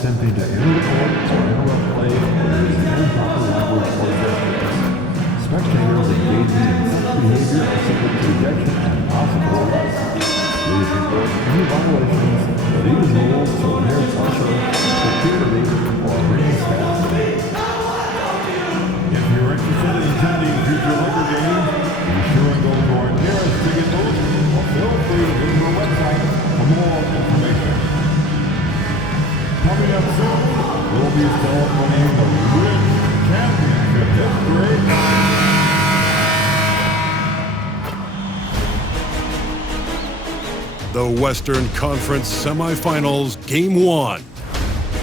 attempting to enter the court or interrupt play or use improper language or gestures. Spectators engaging in such behavior are subject to ejection and possible arrest. Please report any violations of these rules to the nearest usher, security, or ring staff. If you're interested in attending future Laker games, be sure and go to our nearest ticket booth or feel free to visit our website for more information. Coming up soon, we'll be celebrating the rich championship history. The Western Conference Semifinals, Game 1.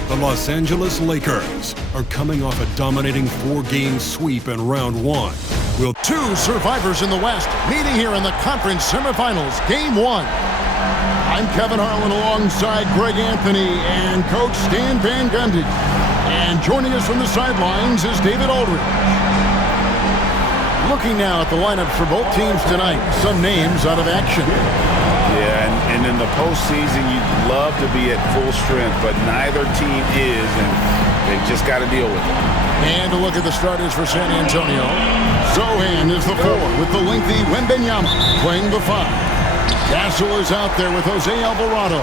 The Los Angeles Lakers are coming off a dominating 4-game sweep in Round 1. Will two survivors in the West meeting here in the Conference Semifinals, Game 1. I'm Kevin Harlan alongside Greg Anthony and Coach Stan Van Gundy. And joining us from the sidelines is David Aldridge. Looking now at the lineup for both teams tonight, some names out of action. Yeah, and in the postseason, you'd love to be at full strength, but neither team is, and they've just got to deal with it. And a look at the starters for San Antonio. Sochan is the 4 with the lengthy Wembanyama playing the 5. Castle is out there with Jose Alvarado.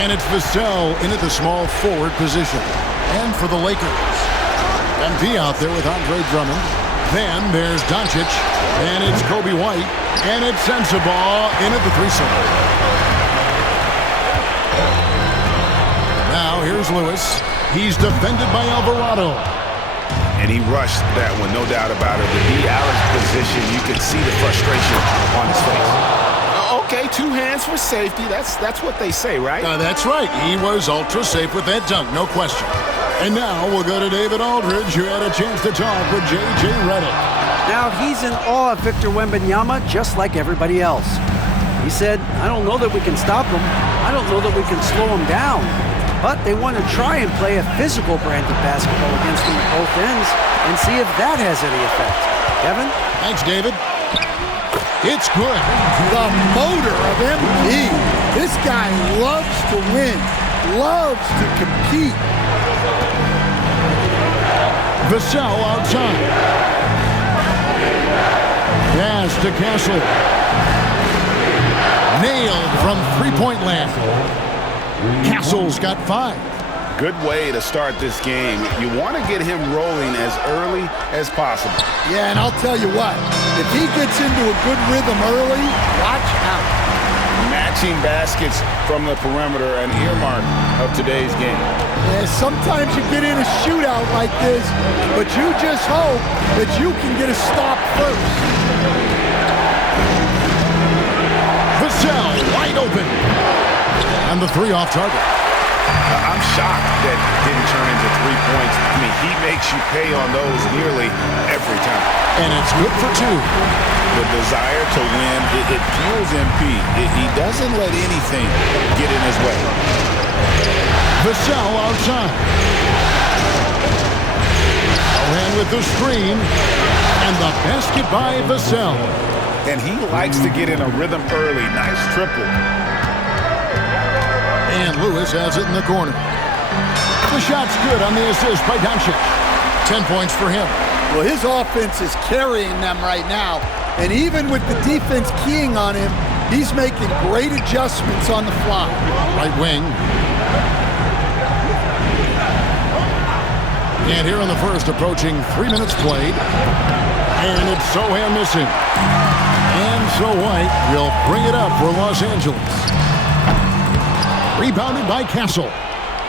And it's Vassell in at the small forward position. And for the Lakers, MP out there with Andre Drummond. Then there's Doncic, and it's Kobe White, and it's Sensabaugh in at the 3 side. Now here's Lewis. He's defended by Alvarado. And he rushed that one, no doubt about it. With the Allen's position, you can see the frustration on his face. Okay, 2 hands for safety. That's what they say, right? That's right. He was ultra safe with that dunk, no question. And now we'll go to David Aldridge, who had a chance to talk with J.J. Redick. Now he's in awe of Victor Wembanyama, just like everybody else. He said, I don't know that we can stop him. I don't know that we can slow him down. But they want to try and play a physical brand of basketball against him at both ends and see if that has any effect. Kevin? Thanks, David. It's good. The motor of MP. This guy loves to win, loves to compete. Vassell outside. Pass to Castle. Nailed from three-point land. Castle's got 5. Good way to start this game. You want to get him rolling as early as possible. Yeah, and I'll tell you what, if he gets into a good rhythm early, watch out. Matching baskets from the perimeter, an earmark of today's game. Yeah, sometimes you get in a shootout like this, but you just hope that you can get a stop first. Vassell wide open. And the 3 off target. I'm shocked that didn't turn into 3 points. I mean, he makes you pay on those nearly every time. And it's good for 2. The desire to win, it fuels MP. He doesn't let anything get in his way. Vassell outside. Sochan with the screen. And the basket by Vassell. And he likes to get in a rhythm early. Nice triple. And Lewis has it in the corner. The shot's good on the assist by Doncic. 10 points for him. Well, his offense is carrying them right now. And even with the defense keying on him, he's making great adjustments on the fly. Right wing. And here in the first, approaching 3 minutes played. And it's Sochan missing. And so White will bring it up for Los Angeles. Rebounded by Castle.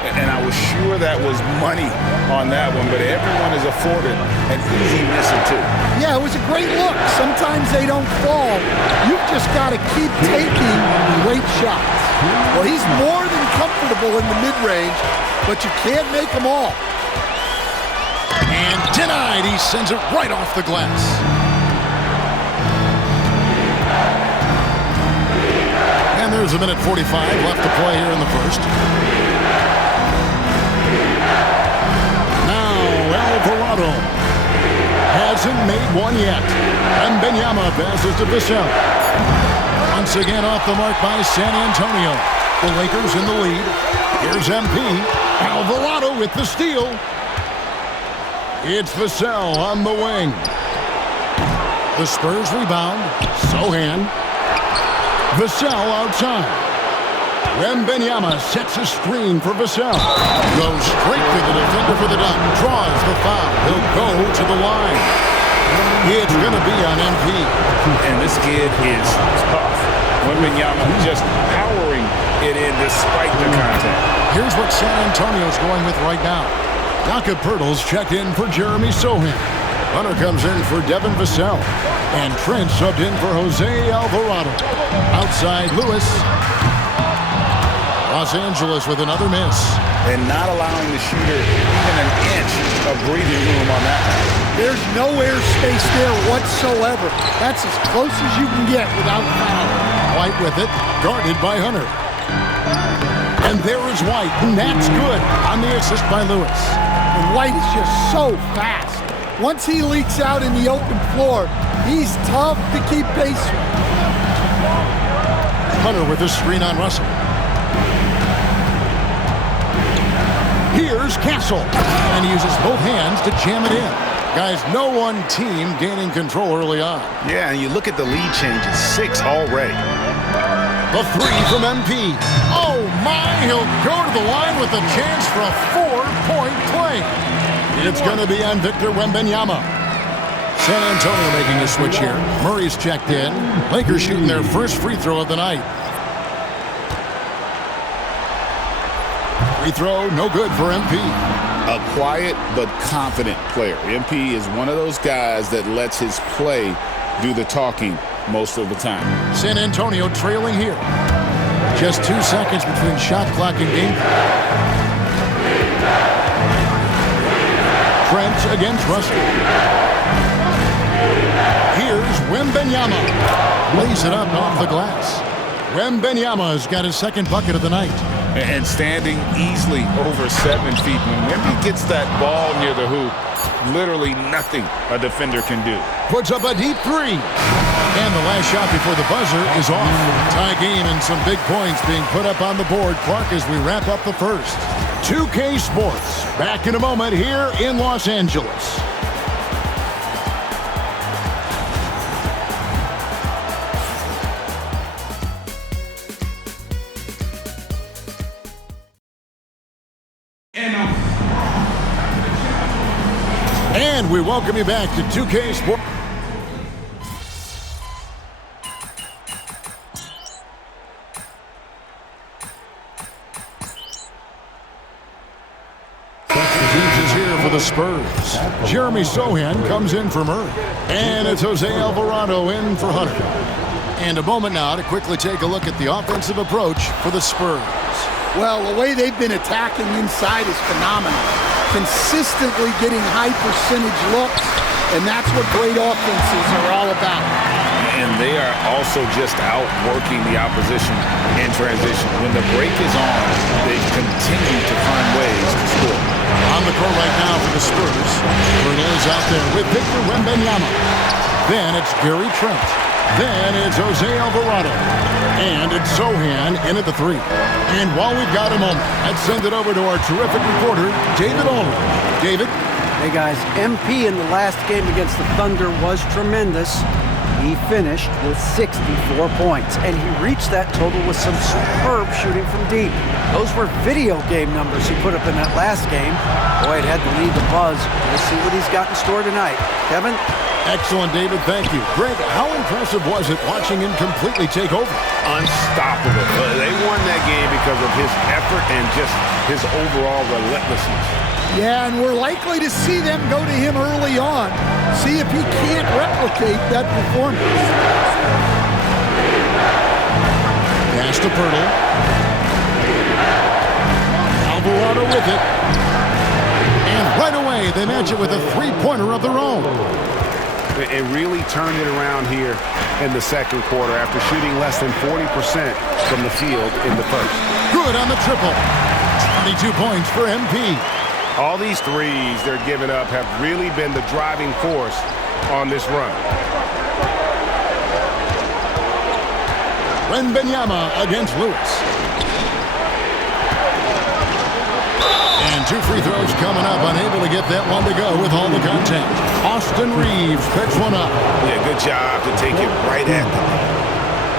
And I was sure that was money on that one, but everyone is afforded an easy missing too. Yeah, it was a great look. Sometimes they don't fall. You've just got to keep taking great shots. Well, he's more than comfortable in the mid-range, but you can't make them all. And denied. He sends it right off the glass. And there's a minute 45 left to play here in the first. Now Alvarado hasn't made one yet. And Wembanyama passes to Vassell. Once again off the mark by San Antonio. The Lakers in the lead. Here's MP. Alvarado. with the steal. It's Vassell on the wing. The Spurs rebound. Sohan. Vassell outside. Wembanyama sets a screen for Vassell. Goes straight to the defender for the dunk. Draws the foul. He'll go to the line. It's going to be on MP. And this kid is tough. Wembanyama just powering it in despite the contact. Here's what San Antonio's going with right now. Jakob Poeltl's checked in for Jeremy Sohan. Hunter comes in for Devin Vassell. And Trent subbed in for Jose Alvarado. Outside Lewis. Los Angeles with another miss. And not allowing the shooter even an inch of breathing room on that. There's no airspace there whatsoever. That's as close as you can get without foul. White with it, guarded by Hunter. And there is White, and that's good on the assist by Lewis. And White is just so fast. Once he leaks out in the open floor, he's tough to keep pace with. Hunter with a screen on Russell. Here's Castle, and he uses both hands to jam it in. Guys, no one team gaining control early on. Yeah, and you look at the lead changes, 6 already. The three from MP. Oh my, he'll go to the line with a chance for a 4-point play. It's going to be on Victor Wembanyama. San Antonio making a switch here. Murray's checked in. Lakers shooting their first free throw of the night. Free throw, no good for MP. A quiet but confident player. MP is one of those guys that lets his play do the talking most of the time. San Antonio trailing here. Just 2 seconds between shot clock and game. Trent against Russell. Here's Wembanyama. Lays it up off the glass. Wembanyama's got his second bucket of the night. And standing easily over 7 feet. When Wemby gets that ball near the hoop, literally nothing a defender can do. Puts up a deep three. And the last shot before the buzzer is off. Tie game and some big points being put up on the board, Clark, as we wrap up the first. 2K Sports, back in a moment here in Los Angeles. And we welcome you back to 2K Sports. Substitutes here for the Spurs. Jeremy Sohan comes in for Murray. And it's Jose Alvarado in for Hunter. And a moment now to quickly take a look at the offensive approach for the Spurs. Well, the way they've been attacking inside is phenomenal. Consistently getting high percentage looks, and that's what great offenses are all about. And they are also just outworking the opposition in transition. When the break is on, they continue to find ways to score. On the court right now for the Spurs. Poeltl is out there with Victor Wembanyama. Then it's Gary Trent. Then it's Jose Alvarado. And it's Sohan in at the 3. And while we've got a moment, let's send it over to our terrific reporter, David Aldridge. David? Hey guys, MP in the last game against the Thunder was tremendous. He finished with 64 points, and he reached that total with some superb shooting from deep. Those were video game numbers he put up in that last game. Boy, it had the league a buzz. We'll see what he's got in store tonight. Kevin? Excellent, David. Thank you. Greg, how impressive was it watching him completely take over? Unstoppable. They won that game because of his effort and just his overall relentlessness. Yeah, and we're likely to see them go to him early on. See if he can't replicate that performance. Pass to Poeltl. Alvarado with it. And right away, they match it with a three-pointer of their own. It really turned it around here in the second quarter after shooting less than 40% from the field in the first. Good on the triple. 22 points for MP. All these threes they're giving up have really been the driving force on this run. Wembanyama against Lewis. And 2 free throws coming up. Unable to get that one to go with all the contact. Austin Reeves picks one up. Yeah, good job to take it right at the net.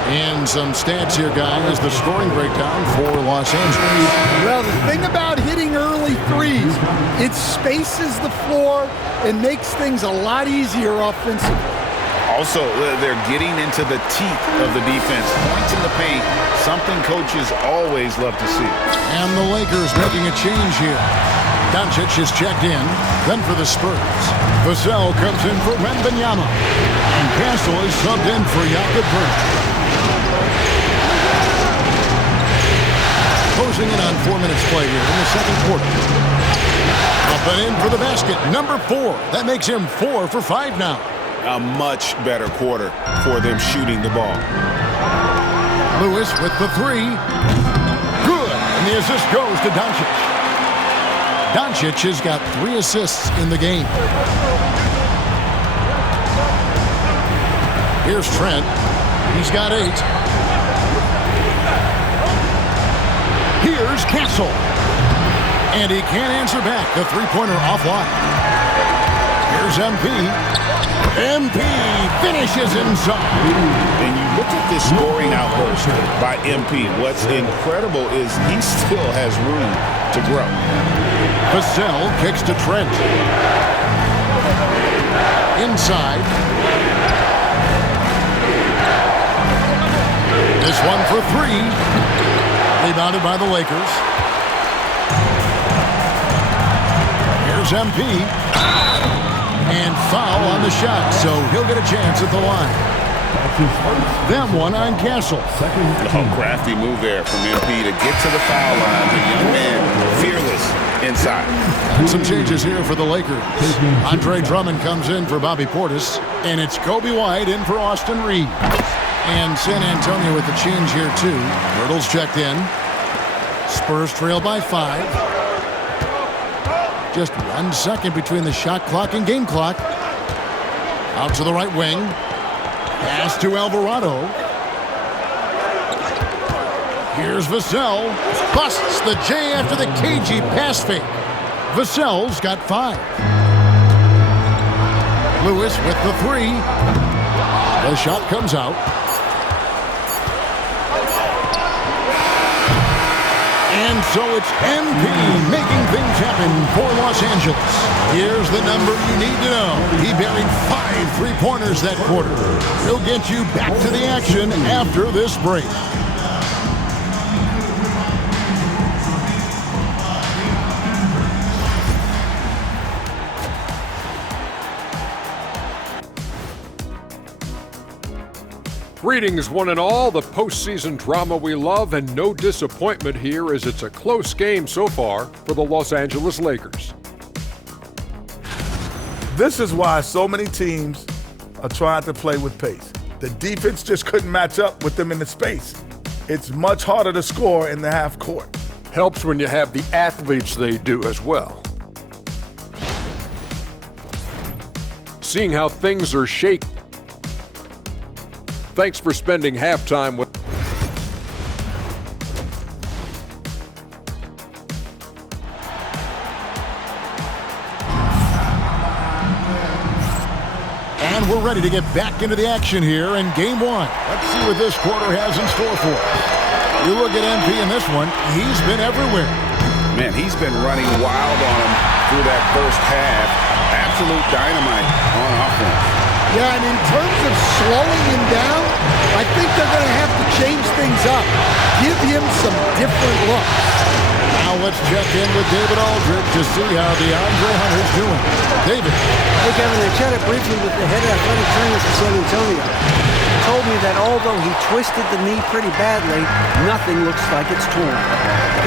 And some stats here, guys. The scoring breakdown for Los Angeles. Well, the thing about hitting early threes, it spaces the floor and makes things a lot easier offensively. Also, they're getting into the teeth of the defense. Points in the paint, something coaches always love to see. And the Lakers making a change here. Doncic is checked in. Then for the Spurs, Vassell comes in for Wembanyama. And Castle is subbed in for Jakob Poeltl. Closing in on 4 minutes play here in the second quarter. Up and in for the basket, number 4. That makes him 4 for 5 now. A much better quarter for them shooting the ball. Lewis with the 3. Good. And the assist goes to Doncic. Doncic has got 3 assists in the game. Here's Trent. He's got 8. Here's Castle. And he can't answer back. The three-pointer offline. Here's MP. MP finishes inside. And you look at this scoring outburst by MP. What's incredible is he still has room to grow. Vassell kicks to Trent. Inside. This one for 3. Rebounded by the Lakers. Here's MP. And foul on the shot, so he'll get a chance at the line. Them one on Castle. Oh, crafty move there from MP to get to the foul line. The young man, fearless inside. And some changes here for the Lakers. Andre Drummond comes in for Bobby Portis, and it's Kobe White in for Austin Reeves. And San Antonio with the change here, too. Myrtle's checked in. Spurs trail by 5. Just 1 second between the shot clock and game clock. Out to the right wing. Pass to Alvarado. Here's Vassell. Busts the J after the cagey pass fake. Vassell's got 5. Lewis with the 3. The shot comes out. And so it's MP making things happen for Los Angeles. Here's the number you need to know. He buried 5 three-pointers that quarter. He'll get you back to the action after this break. Greetings, one and all. The postseason drama we love, and no disappointment here as it's a close game so far for the Los Angeles Lakers. This is why so many teams are trying to play with pace. The defense just couldn't match up with them in the space. It's much harder to score in the half court. Helps when you have the athletes they do as well. Seeing how things are shaking. Thanks for spending halftime with. And we're ready to get back into the action here in game 1. Let's see what this quarter has in store for us. You look at MP in this one, he's been everywhere. Man, he's been running wild on him through that first half. Absolute dynamite on offense. Yeah, and in terms of slowing him down, I think they're going to have to change things up. Give him some different looks. Now let's check in with David Aldridge to see how DeAndre Hunter's doing. David. Hey, Kevin, I chatted briefly with the head athletic trainer for San Antonio. He told me that although he twisted the knee pretty badly, nothing looks like it's torn.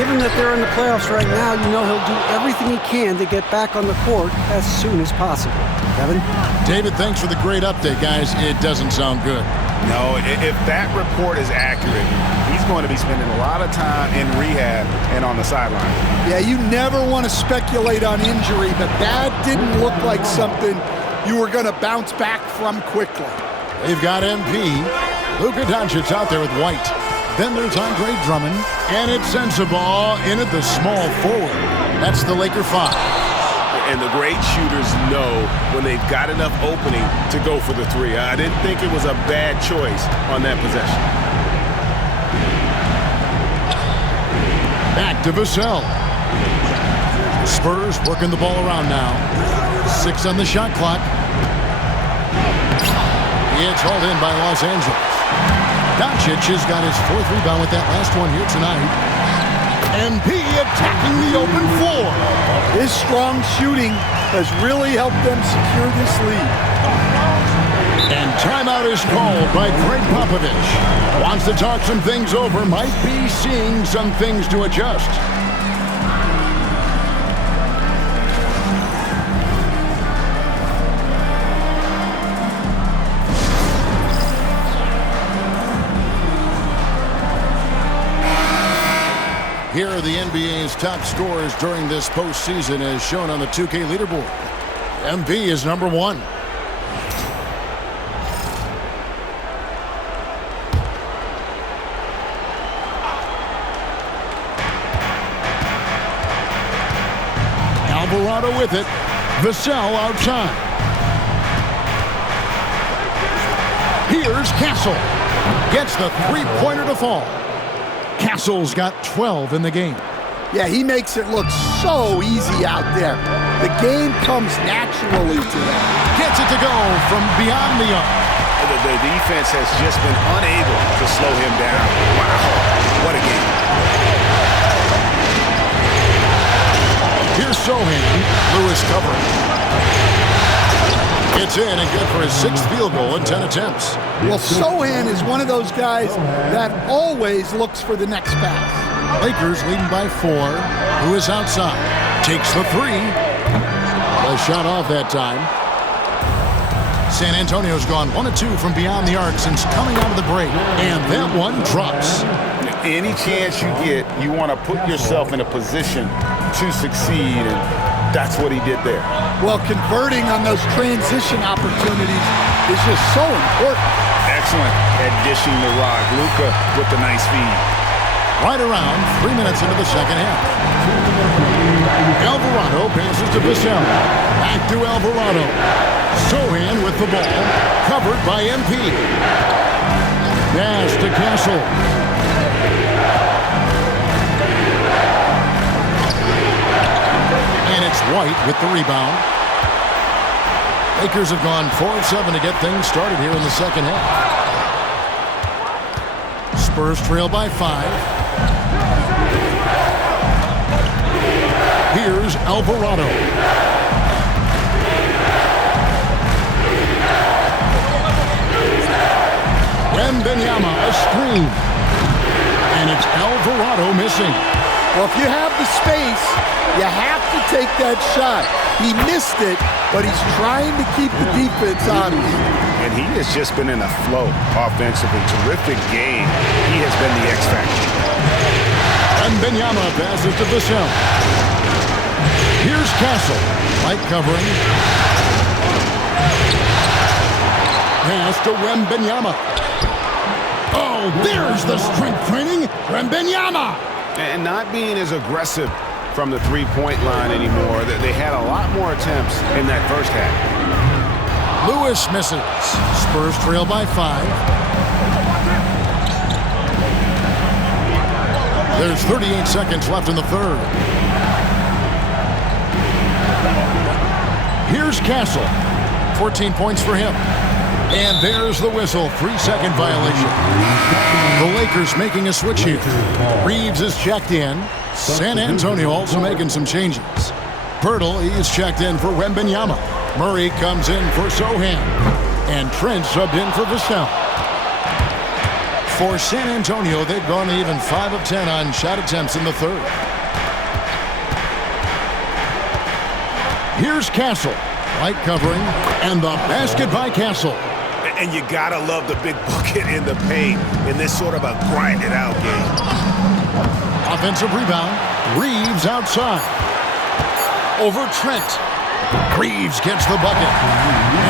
Given that they're in the playoffs right now, you know he'll do everything he can to get back on the court as soon as possible. Kevin? David, thanks for the great update, guys. It doesn't sound good. No, if that report is accurate, he's going to be spending a lot of time in rehab and on the sideline. Yeah, you never want to speculate on injury, but that didn't look like something you were going to bounce back from quickly. They've got MP. Luka Doncic out there with White. Then there's Andre Drummond. And it's Sensabaugh in at the small forward. That's the Laker 5. And the great shooters know when they've got enough opening to go for the three. I didn't think it was a bad choice on that possession. Back to Vassell. Spurs working the ball around now. 6 on the shot clock. It's hauled in by Los Angeles. Doncic has got his 4th rebound with that last one here tonight. MP attacking the open floor. His strong shooting has really helped them secure this lead. And timeout is called by Greg Popovich. Wants to talk some things over. Might be seeing some things to adjust. Here are the NBA's top scorers during this postseason as shown on the 2K leaderboard. MP is number 1. Alvarado with it. Vassell outside. Here's Castle. Gets the three-pointer to fall. Castle's got 12 in the game. Yeah, he makes it look so easy out there. The game comes naturally to him. Gets it to go from beyond the arc. The defense has just been unable to slow him down. Wow, what a game. Here's Sohan. Lewis covering. It's in and good for his 6th field goal in 10 attempts. Well, Sohan is one of those guys that always looks for the next pass. Lakers leading by 4. Lewis outside. Takes the 3. A shot off that time. San Antonio's gone 1 of 2 from beyond the arc since coming out of the break. And that one drops. Any chance you get, you want to put yourself in a position to succeed, and that's what he did there. Well, converting on those transition opportunities is just so important. Excellent at dishing the rock. Luka with the nice feed. Right around 3 minutes into the second half. Alvarado passes to Vassell. Back to Alvarado. Sohan with the ball. Covered by MP. Pass to Castle. And it's White with the rebound. Lakers have gone 4 of 7 to get things started here in the second half. Spurs trail by 5. Here's Alvarado. Wembanyama, a screen. And it's Alvarado missing. Well, if you have the space, you have to take that shot. He missed it, but he's trying to keep the defense honest. And he has just been in a flow offensively. Terrific game. He has been the X factor. Wembanyama passes to Vassell. Here's Castle. Light covering. Pass to Wembanyama. Oh, there's the strength training. Wembanyama. And not being as aggressive from the three-point line anymore. They had a lot more attempts in that first half. Lewis misses. Spurs trail by 5. There's 38 seconds left in the third. Here's Castle. 14 points for him. And there's the whistle. 3-second violation. The Lakers making a switch here. Reeves is checked in. San Antonio also making some changes. Pirtle, he is checked in for Wembanyama. Murray comes in for Sohan. And Trent subbed in for Vassell. For San Antonio, they've gone even 5 of 10 on shot attempts in the third. Here's Castle. Light covering. And the basket by Castle. And you gotta love the big bucket in the paint in this sort of a grinded-out game. Offensive rebound. Reeves outside. Over Trent. Reeves gets the bucket.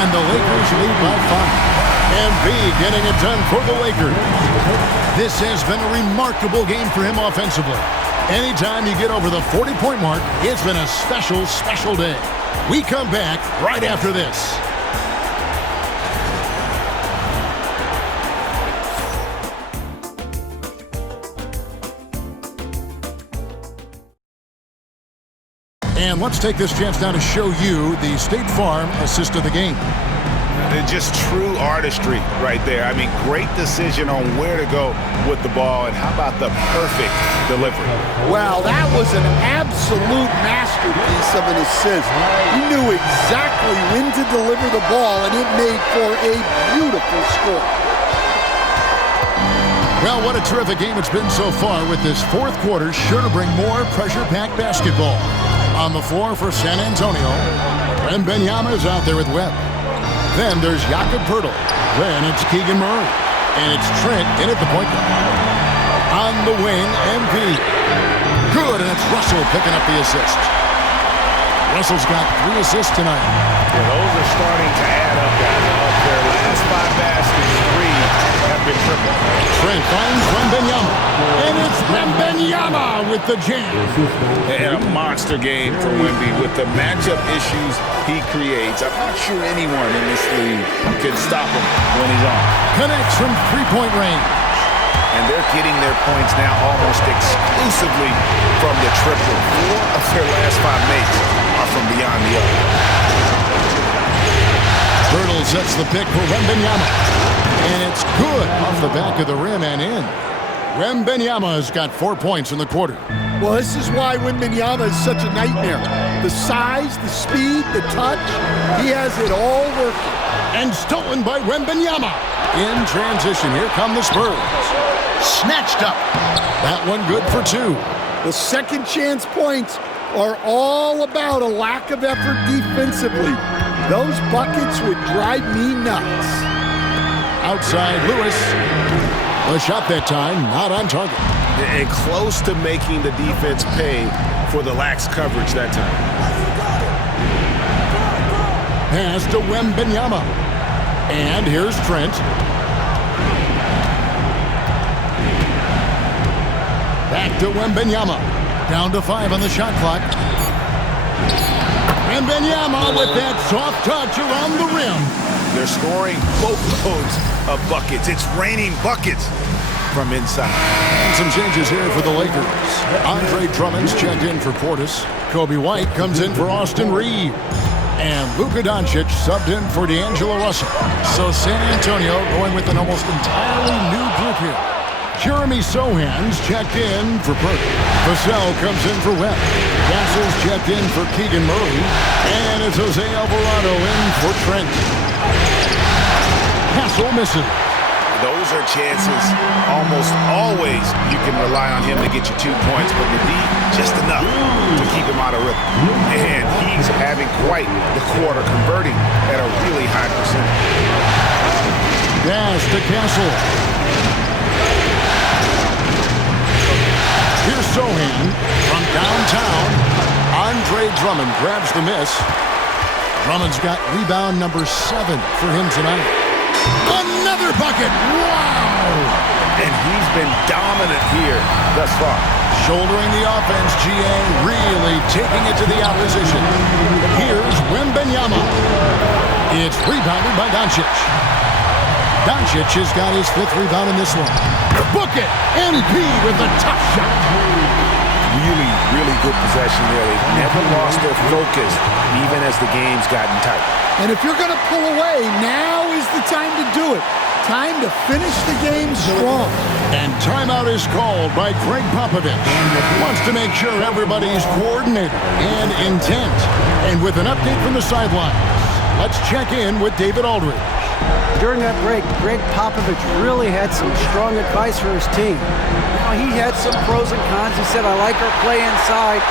And the Lakers lead by 5. Embiid getting it done for the Lakers. This has been a remarkable game for him offensively. Anytime you get over the 40-point mark, it's been a special, special day. We come back right after this. And let's take this chance now to show you the State Farm assist of the game. Just true artistry right there. I mean, great decision on where to go with the ball, and how about the perfect delivery? Well, that was an absolute masterpiece of an assist. He knew exactly when to deliver the ball, and it made for a beautiful score. Well, what a terrific game it's been so far, with this fourth quarter sure to bring more pressure-packed basketball. On the floor for San Antonio, Wembanyama is out there with Webb. Then there's Jakob Poeltl. Then it's Keegan Murray. And it's Trent in at the point guard. On the wing, Embiid. Good, and it's Russell picking up the assist. Russell's got 3 assists tonight. Yeah, those are starting to add up, guys. Of their last 5 baskets, 3 have been triple. Trent finds Wembanyama. And it's Wembanyama with the jam. And a monster game for Wemby with the matchup issues he creates. I'm not sure anyone in this league can stop him when he's on. Connects from 3-point range. And they're getting their points now almost exclusively from the triple. 4 of their last 5 mates are from beyond the arc. Poeltl sets the pick for Wembanyama. And it's good off the back of the rim and in. Wembanyama has got 4 points in the quarter. Well, this is why Wembanyama is such a nightmare. The size, the speed, the touch, he has it all working. And stolen by Wembanyama. In transition, here come the Spurs. Snatched up. That one good for 2. The second chance points are all about a lack of effort defensively. Those buckets would drive me nuts. Outside Lewis. The shot that time, not on target. And close to making the defense pay for the lax coverage that time. Pass to Wembanyama. And here's Trent. Back to Wembanyama. Down to 5 on the shot clock. Wembanyama with that soft touch around the rim. They're scoring boatloads of buckets. It's raining buckets from inside. And some changes here for the Lakers. Andre Drummond's checked in for Portis. Kobe White comes in for Austin Reeves. And Luka Doncic subbed in for D'Angelo Russell. So San Antonio going with an almost entirely new group here. Jeremy Sohan's checked in for Burke. Vassell comes in for Webb. Castle's checked in for Keegan Murray. And it's Jose Alvarado in for Trent. Castle missing. Those are chances. Almost always you can rely on him to get you 2 points, but the D, just enough to keep him out of rhythm. And he's having quite the quarter, converting at a really high percentage. Pass to Castle. Here's Sohan from downtown. Andre Drummond grabs the miss. Drummond's got rebound number 7 for him tonight. Another bucket! Wow! And he's been dominant here thus far. Shouldering the offense, GA really taking it to the opposition. Here's Wembanyama. It's rebounded by Doncic. Doncic has got his 5th rebound in this one. Book it! MP with a tough shot. Really, really good possession there. They've never lost their focus, even as the game's gotten tight. And if you're going to pull away, now is the time to do it. Time to finish the game strong. And timeout is called by Greg Popovich. Wants to make sure everybody's coordinated and intent. And with an update from the sidelines, let's check in with David Aldridge. During that break, Greg Popovich really had some strong advice for his team. Now, he had some pros and cons. He said, I like our play inside.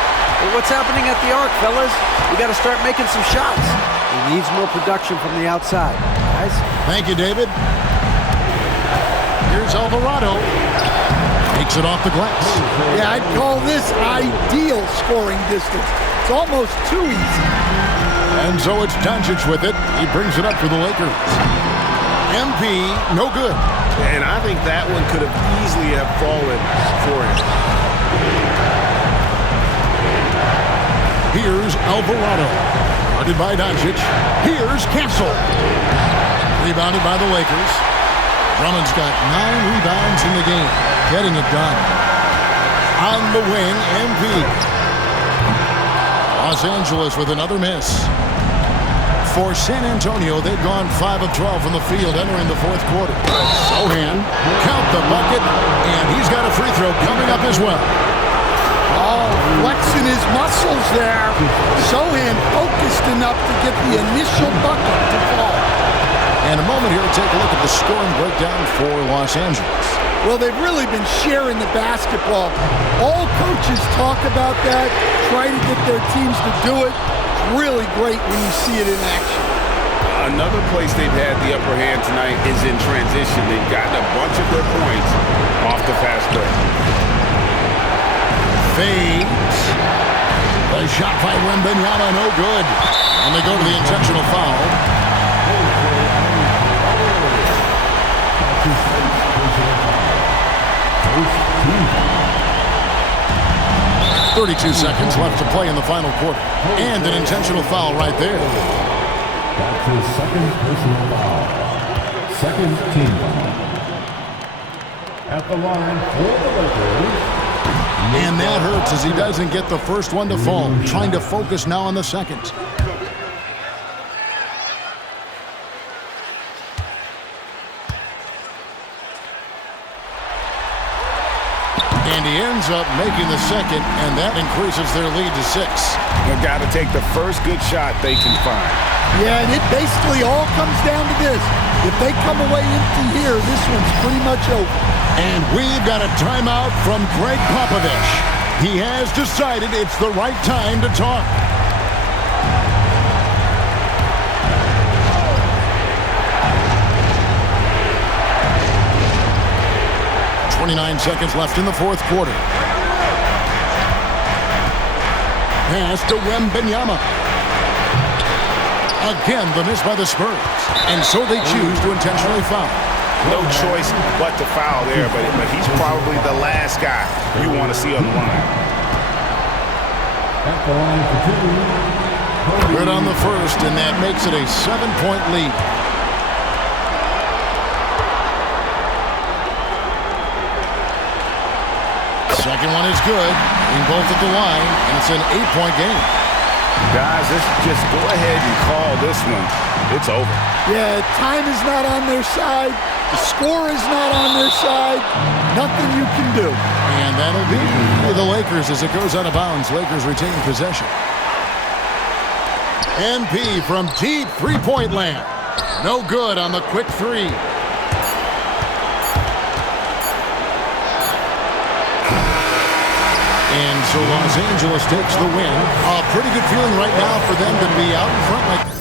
But what's happening at the arc, fellas? We got to start making some shots. He needs more production from the outside. Guys? Thank you, David. Here's Alvarado. Takes it off the glass. Yeah, I'd call this ideal scoring distance. It's almost too easy. And so it's Doncic with it. He brings it up for the Lakers. MP, no good. And I think that one could have easily have fallen for him. Here's Alvarado. Guarded by Doncic. Here's Castle. Rebounded by the Lakers. Drummond's got 9 rebounds in the game. Getting it done. On the wing, MP. Los Angeles with another miss. For San Antonio, they've gone 5 of 12 from the field entering the fourth quarter. Sohan, count the bucket, and he's got a free throw coming up as well. Oh, flexing his muscles there. Sohan focused enough to get the initial bucket to fall. And a moment here to take a look at the scoring breakdown for Los Angeles. Well, they've really been sharing the basketball. All coaches talk about that, try to get their teams to do it. Really great when you see it in action. Another place they've had the upper hand tonight is in transition. They've gotten a bunch of their points off the fast break. Fades. The shot by Wembanyama, no good. And they go to the intentional foul. 32 seconds left to play in the final quarter. And an intentional foul right there. That's his second personal foul. Second team foul. At the line for the Lakers. And that hurts as he doesn't get the first one to fall. Trying to focus now on the second. And he ends up making the second, and that increases their lead to 6. They've got to take the first good shot they can find. Yeah, and it basically all comes down to this. If they come away empty here, this one's pretty much over. And we've got a timeout from Greg Popovich. He has decided it's the right time to talk. 29 seconds left in the fourth quarter. Pass to Wembanyama. Again, the miss by the Spurs. And so they choose to intentionally foul. No choice but to foul there, but he's probably the last guy you want to see on the line. At the line for two. Good on the first, and that makes it a 7-point lead. Second one is good. Being both at the line, and it's an 8-point game. Guys, let's just go ahead and call this one. It's over. Yeah, time is not on their side. The score is not on their side. Nothing you can do. And that'll be the Lakers as it goes out of bounds. Lakers retain possession. MP from deep three-point land. No good on the quick three. And so Los Angeles takes the win. A pretty good feeling right now for them to be out in front like